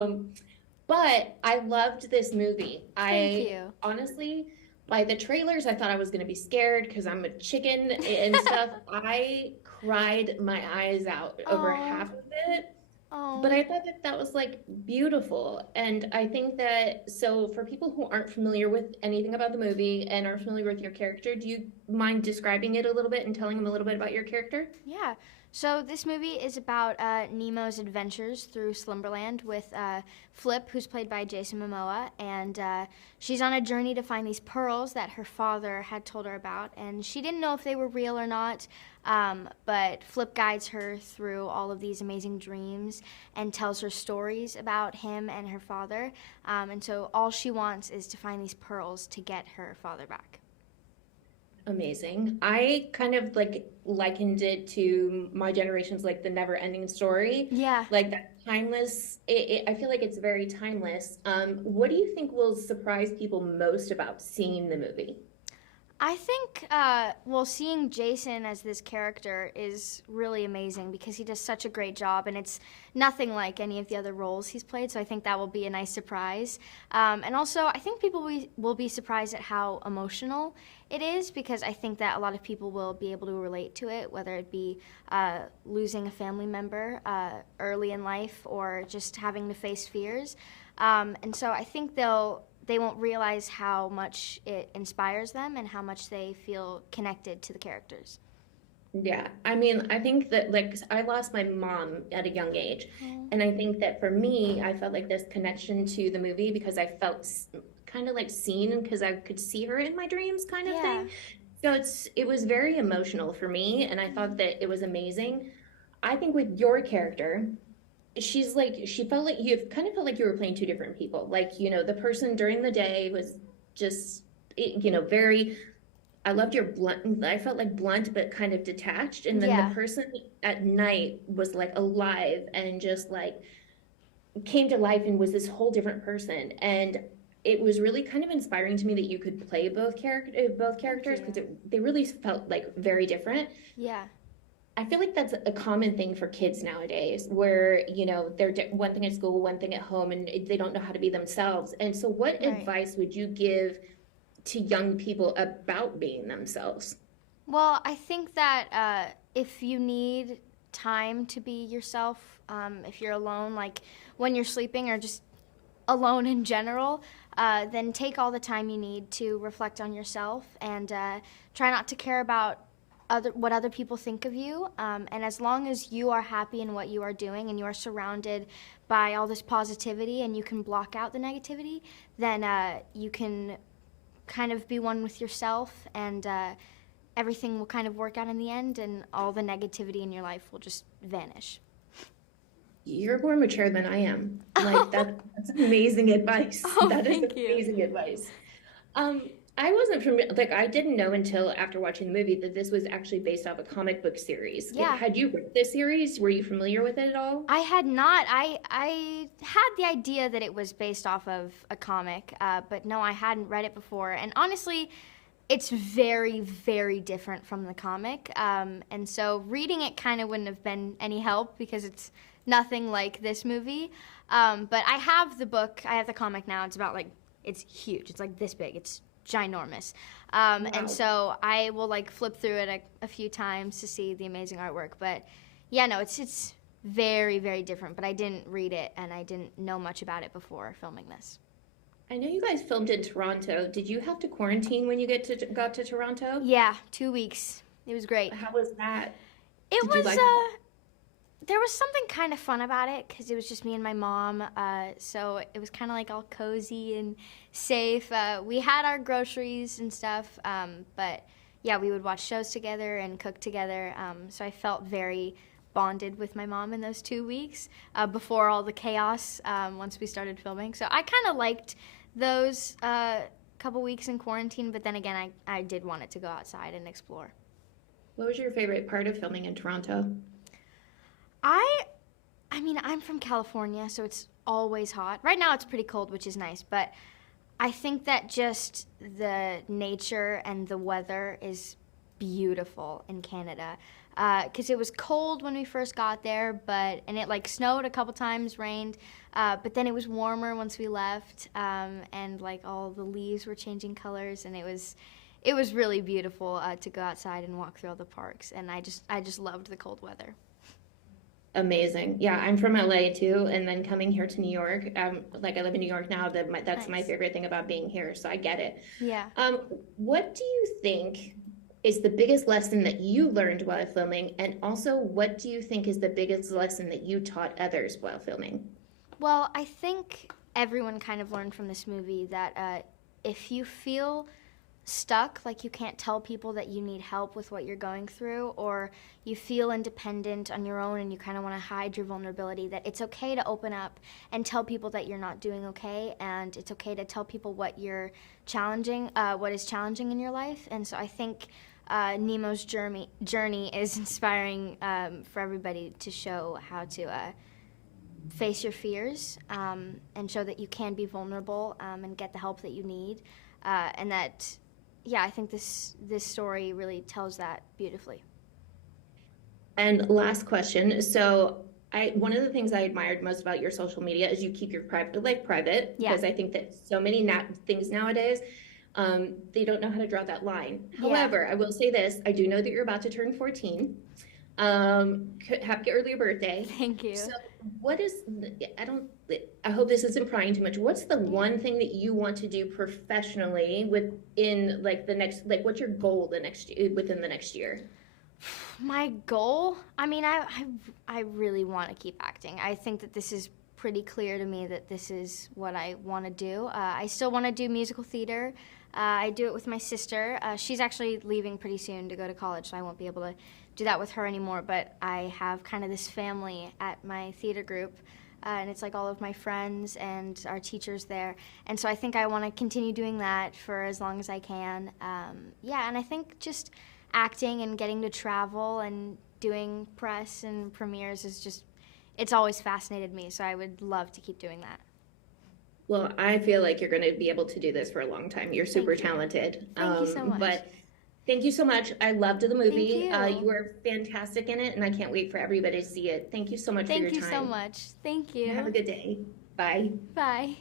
Um, but I loved this movie. Thank I you. honestly, by the trailers, I thought I was going to be scared because I'm a chicken and stuff. I cried my eyes out over Oh, half of it. But oh. I thought that that was like beautiful. And I think that, so for people who aren't familiar with anything about the movie and are familiar with your character, do you mind describing it a little bit and telling them a little bit about your character? Yeah. So this movie is about Nemo's adventures through Slumberland with Flip, who's played by Jason Momoa, and she's on a journey to find these pearls that her father had told her about, and she didn't know if they were real or not. But Flip guides her through all of these amazing dreams and tells her stories about him and her father. And so all she wants is to find these pearls to get her father back. Amazing. I kind of like likened it to my generation's like the never ending story, Yeah. like that timeless. I feel like it's very timeless. What do you think will surprise people most about seeing the movie? I think, seeing Jason as this character is really amazing because he does such a great job, and it's nothing like any of the other roles he's played. So I think that will be a nice surprise. And also, I think people will be surprised at how emotional it is because I think that a lot of people will be able to relate to it, whether it be losing a family member early in life or just having to face fears. And so I think they won't realize how much it inspires them and how much they feel connected to the characters. Yeah, I mean, I think that like 'cause I lost my mom at a young age, Oh. and I think that for me, I felt like this connection to the movie because I felt kind of like seen because I could see her in my dreams, kind of Yeah. thing. So it was very emotional for me, and I thought that it was amazing. I think with your character, she's like she felt like you kind of felt like you were playing two different people. Like, the person during the day was just very I loved your blunt. I felt like blunt, but kind of detached. And then the Yeah. person at night was like alive and just like came to life and was this whole different person. And it was really kind of inspiring to me that you could play both Thank characters because you. they really felt like very different. Yeah. I feel like that's a common thing for kids nowadays, where they're one thing at school, one thing at home, and they don't know how to be themselves. And so, what Right. advice would you give to young people about being themselves? Well, I think that if you need time to be yourself, if you're alone, like when you're sleeping or just alone in general, then take all the time you need to reflect on yourself and try not to care about what other people think of you. And as long as you are happy in what you are doing and you are surrounded by all this positivity and you can block out the negativity, then you can kind of be one with yourself and everything will kind of work out in the end and all the negativity in your life will just vanish. You're more mature than I am. Like that's amazing advice. Oh, That is thank you. amazing advice. I wasn't like I didn't know until after watching the movie that this was actually based off a comic book series. Yeah, Had you read this series? Were you familiar with it at all? I had not. I had the idea that it was based off of a comic, but no, I hadn't read it before. And honestly, it's very, very different from the comic. And so reading it kind of wouldn't have been any help because it's nothing like this movie. But I have the book. I have the comic now. It's about like it's huge. It's like this big. It's ginormous. And Wow. so I will like flip through it a few times to see the amazing artwork. But yeah, no, it's very, very different. But I didn't read it and I didn't know much about it before filming this. I know you guys filmed in Toronto. Did you have to quarantine when you got to Toronto? Yeah, 2 weeks. It was great. How was that? It Did you was like it? there was something kind of fun about it because it was just me and my mom. So it was kind of like all cozy and safe. We had our groceries and stuff, but yeah, we would watch shows together and cook together. So I felt very bonded with my mom in those 2 weeks before all the chaos once we started filming. So I kind of liked those couple weeks in quarantine, but then again, I did want it to go outside and explore. What was your favorite part of filming in Toronto? I I mean, I'm from California, so it's always hot. Right now it's pretty cold, which is nice, but I think that just the nature and the weather is beautiful in Canada. because it was cold when we first got there, and it like snowed a couple times, rained, but then it was warmer once we left, and like all the leaves were changing colors, and it was really beautiful to go outside and walk through all the parks, and I just loved the cold weather. Amazing. Yeah, I'm from LA too, and then coming here to New York, like I live in New York now, that's my Nice. favorite thing about being here, so I get it. Yeah. What do you think is the biggest lesson that you learned while filming, and also what do you think is the biggest lesson that you taught others while filming? Well, I think everyone kind of learned from this movie that if you feel stuck, like you can't tell people that you need help with what you're going through, or you feel independent on your own and you kind of want to hide your vulnerability, that it's okay to open up and tell people that you're not doing okay, and it's okay to tell people what is challenging in your life. And so I think Nemo's journey is inspiring for everybody to show how to face your fears, and show that you can be vulnerable, and get the help that you need, and that, yeah, I think this story really tells that beautifully. And last question. So one of the things I admired most about your social media is you keep your private life private, Yeah. because I think that so many things nowadays, they don't know how to draw that line. Yeah. However, I will say this, I do know that you're about to turn 14. Happy early birthday. Thank you. So what is, I hope this isn't prying too much. What's the one thing that you want to do professionally within like the next, like what's your goal within the next year? My goal? I mean, I really want to keep acting. I think that this is pretty clear to me that this is what I want to do. I still want to do musical theater. I do it with my sister. She's actually leaving pretty soon to go to college, so I won't be able to do that with her anymore. But I have kind of this family at my theater group, and it's like all of my friends and our teachers there. And so I think I want to continue doing that for as long as I can. Yeah, and I think just acting and getting to travel and doing press and premieres is just, it's always fascinated me, so I would love to keep doing that. Well, I feel like you're going to be able to do this for a long time. You're super Thank you. talented. Thank you so much. But thank you so much. I loved the movie. Thank you. You were fantastic in it, and I can't wait for everybody to see it. Thank you so much for your Thank time. you so much. Thank you. Have a good day. Bye. Bye.